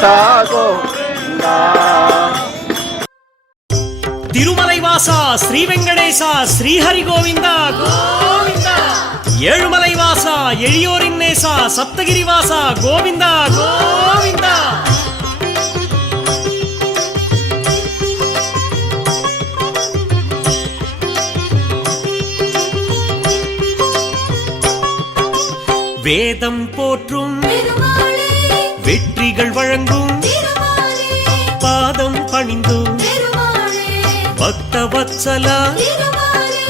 கோவிந்தா கோவிந்தா. திருமலை வாசா ஸ்ரீ வெங்கடேசா ஸ்ரீஹரி கோவிந்தா கோவிந்தா. ஏழுமலை வாசா எளியோரின் நேசா சப்தகிரி வாசா கோவிந்தா கோவிந்தா. வேதம் போற்றும் வெற்றிகள் வழங்கும் பாதம் பணிந்தும் பக்த வத்சலா ஏழுமலை